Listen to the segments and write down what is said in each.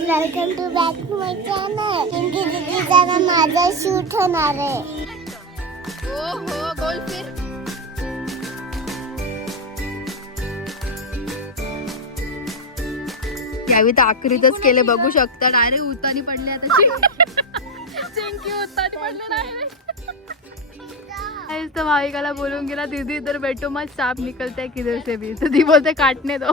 Welcome to back to my channel. Chinki दीदीचा ना माझा शूट होणार आहे. हो गोल फिर. यावी तर आखरीतच केले बघू शकता. डायरेक्ट उतानी पडले आता. चिंकी उतानी पडले डायरेक्ट. तो भाविकाला बोलून गेला दीदी इधर बैठो मत सांप निकलता है किधर से भी. तो दी बोलते काटने दो.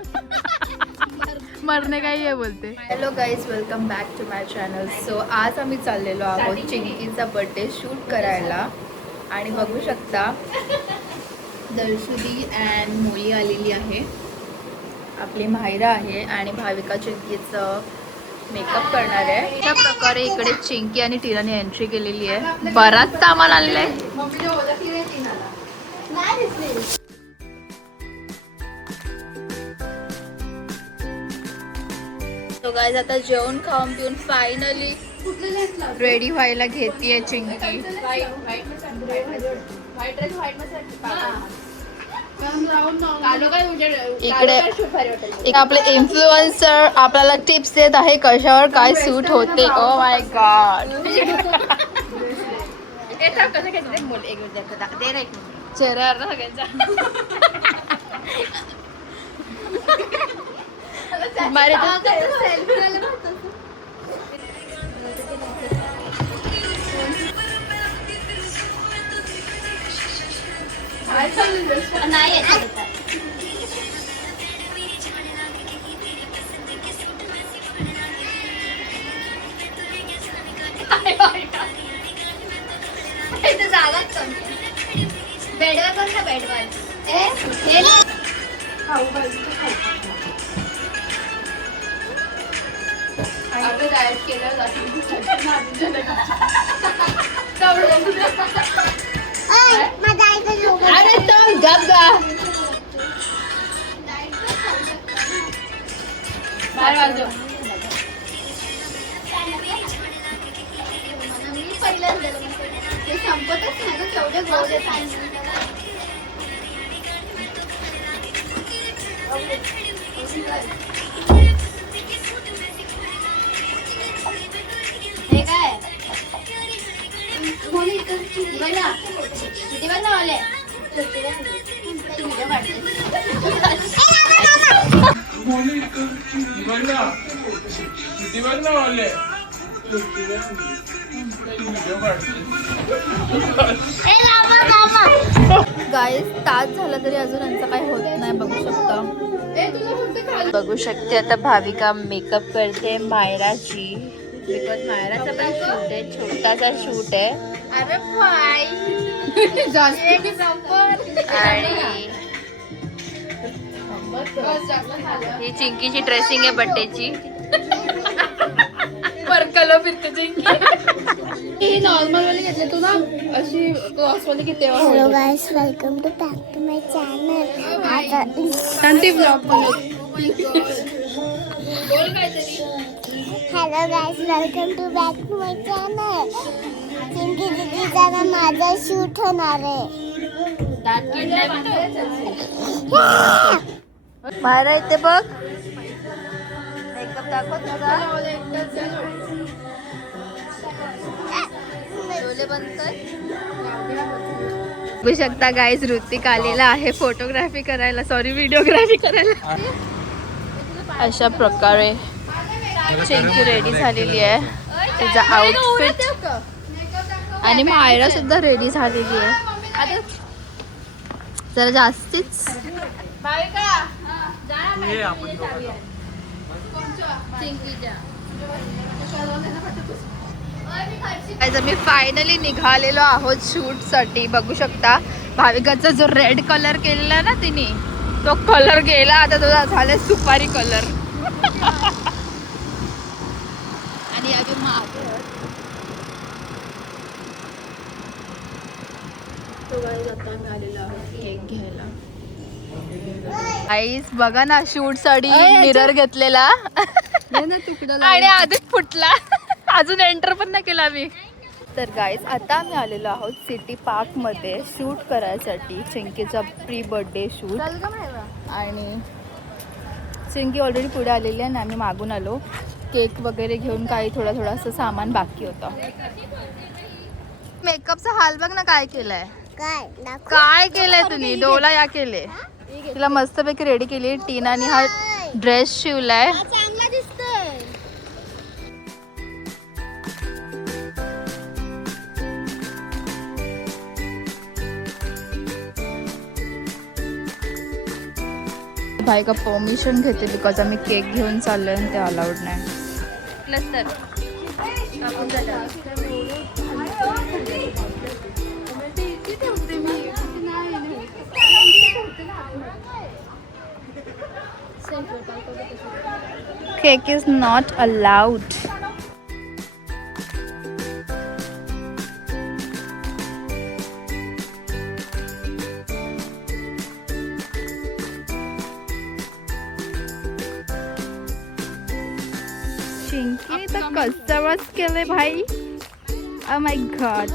मरने का ही आहे बोलते. Hello guys, welcome back to my channel. So आज आम्ही चाललेलो आहोत चिंकीचा बर्थडे शूट करायला. आणि बघू शकता दर्शुदी अँड मोली आलेली आहे. आपली मायरा आहे आणि भाविका चिंकीचं मेकअप करणार आहे. अशा प्रकारे इकडे चिंकी आणि टीनाने एंट्री केलेली आहे. बराच सामान आणलंय. तो गाईज आता जेवण खाऊन पिऊन फायनली रेडी व्हायला घेतीये चिंकी. इकडे आपले इन्फ्लुएन्सर आपल्याला टिप्स देत आहे कशावर काय सूट होते. Oh my God. चेहऱ्यावर ना सगळ्यांचा. बेडवर बस ना बेडवर. अरे तो गप गा. संपतच नाही ग केवढे गोड येतात. हे काय गाईस तास झाला तरी अजून यांचा काही होत नाही. बघू शकता. बघू शकते आता भाविका मेकअप करते मायराची. बिकॉज मायराचा पण शूट आहे. छोटासा शूट आहे. अरे बाई. आणि ही चिंकीची ड्रेसिंग आहे बर्थडेची. परकला फिरते चिंकी. ही नॉर्मल वाली घेतली तू ना अशी क्रॉस वाली की तेव्हा. Hello guys, welcome to back to my channel. आता Shanti blog hello guys, welcome to back to my channel. Chinki दीदीचा ना माझा शूट होणार आहे. मायरा इथे बघ. मेकअप दाखव तुझा. डोले बंद कर. बघू शकता गाईज ऋतिक आलेला आहे फोटोग्राफी करायला. सॉरी व्हिडिओग्राफी करायला. अशा प्रकारे चिंकी रेडी झालेली आहे. तिचा आउटफिट आणि मायरा सुद्धा रेडी झालेली आहे. जरा जास्तीच मी फायनली निघालेलो आहोत शूट साठी. बघू शकता भाविकाचा जो रेड कलर केलेला ना तिने तो कलर गेला. आता तो झाला सुपारी कलर. आणि अभी मागे तो गाईज आता आम्ही आलेलो आहोत केक घ्यायला. आईस बघा ना शूट साठी मिरर घेतलेला आणि आधीच फुटला. अजून एंटर पण नाही केला मी. तर गाईज आता आम्ही आलेलो आहोत सिटी पार्कमध्ये शूट करायसाठी चिंकीचा प्री बर्थडे शूट. आणि चिंकी ऑलरेडी पुढे आलेली आहे आणि आम्ही मागून आलो केक वगैरे घेऊन. काही थोडं असं सामान बाकी होतं. मेकअपचा हाल बघ ना काय केलाय. काय केलंय तुम्ही. डोला या केले. तिला मस्तपैकी रेडी केली. टीनाने हा ड्रेस शिवलाय. चांगला दिसतोय. भाई का परमिशन घेते बिकॉज आम्ही केक घेऊन चाललोय आणि ते अलाउड नाही. Cake is not allowed. Chinki तर कसरच केले भाई. Oh my God.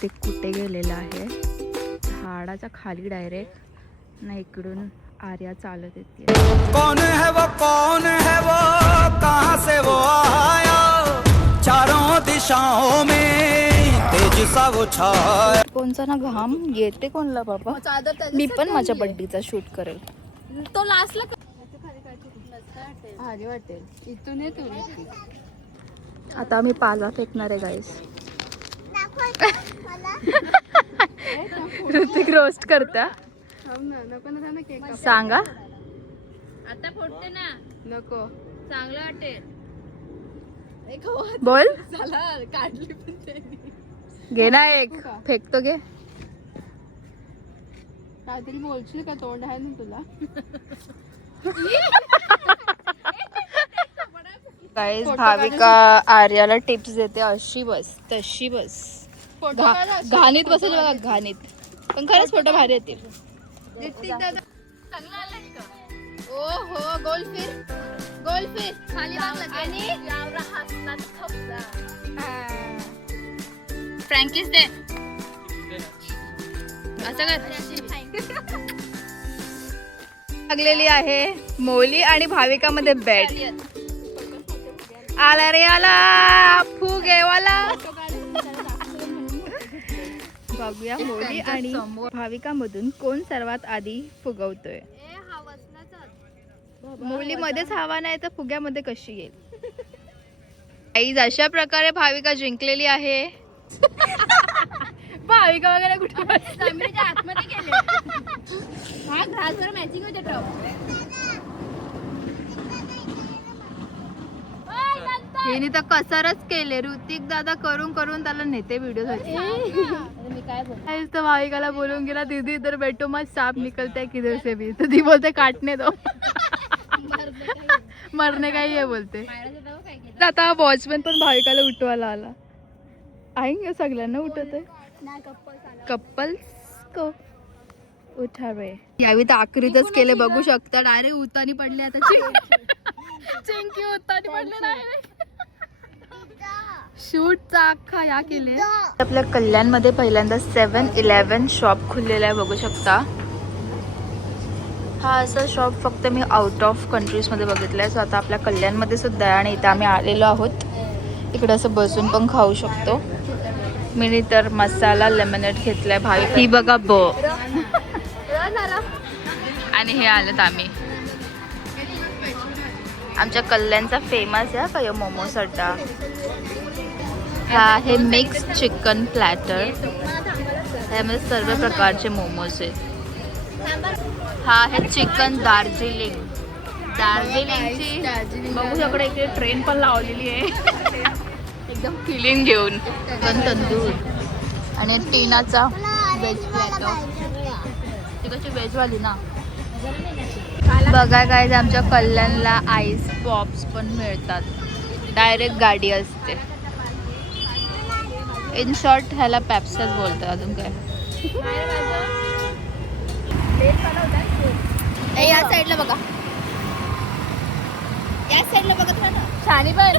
ते कुठे गेलेला आहे. झाडाच्या खाली डायरेक्ट ना. इकडून आर्या चालत येते. कौन है वो कहाँ से वो आया चारों दिशाओं में तेज सा वो छाया. कोणचा ना घाम येते कोणला बाबा. मी पण माझ्या बड्डीचा शूट करेल. तो लास्टला भारी वाटेल. इथून येतो. आता आम्ही पाला फेकणार आहे गाईस. ऋतिक रोस्ट करता. नको ना केक सांगा. आता फोडते ना. नको चांगलं वाटेल. बोल. काढली पण त्यांनी. घे ना एक. फेकतो घे. काहीतरी बोलशील का. तोंड आहे ना तुला. गाईस भाविका आर्याला टिप्स देते. अशी बस तशी बस. घाणीत बसेल बघा. घाणीत पण खरंच फोटो भारी येतील. ओ हो गोल फिर खाली आणि फ्रँकीज दे. असं कर. लागलेली आहे मोली आणि भाविका मध्ये बेट. आला रे आला फुगेवाला. बघूया मोली आणि भाविका मधून कोण सर्वात आधी फुगवतोय. मोली मध्येच हवा नाही तर फुग्यामध्ये कशी येईल. आई अशा प्रकारे भाविका जिंकलेली आहे. भाविका वगैरे कुठे आतमध्ये गेले. हा ग्रासवर मॅचिंग होते टॉप. हिने तर कसरच केले. ऋतिक दादा करून करून त्याला नेते व्हिडिओ साठी. मी काय बोल. तो भाविकाला बोलून गेला दीदी इधर बैठो मत सांप निकलता है किधर से भी. तो दी बोलते काटने दो. मरने का ही है बोलते. आता वॉचमॅन पण भाविकाला उठवायला आला. आहे सगळ्यांना उठवत आहे. कपल्स को उठावे. यावी तर आखरीतच केले. बघू शकता डायरेक्ट उतानी पडले. आता चिंकी उतानी पडले डायरेक्ट. शूटचा अख्खा या केले. आपल्या कल्याणमध्ये पहिल्यांदा 7-11 शॉप खुललेला आहे. बघू शकता. हा असा शॉप फक्त मी आउट ऑफ कंट्रीज मध्ये बघितलाय. सो आता आपल्या कल्याणमध्ये सुद्धा आहे आणि इथं आम्ही आलेलो आहोत. इकडे असं बसून पण खाऊ शकतो. मी तर मसाला लेमनेड घेतलाय. भावी ही बघा ब. आणि हे आलेत आम्ही. आमच्या कल्याणचा फेमस आहे का मोमोस अड्डा. हा आहे मिक्स चिकन प्लॅटर. ह्यामध्ये सर्व प्रकारचे मोमोज आहेत. हा आहे चिकन दार्जिलिंग. दार्जिलिंगची बघू शकता. इकडे ट्रेन पण लावलेली आहे. एकदम फिलिंग घेऊन. चिकन तंदूर आणि टीनाचा व्हेज प्लॅटर. ती कशी व्हेजवाली ना. बघा काय आमच्या कल्याणला आईस पॉप्स पण मिळतात. डायरेक्ट गाडी असते. इन शॉर्ट ह्याला पॅप्सच बोलतात. अजून काय. या साईडला बघा. या साईडला बघत राहा ना. छानी पण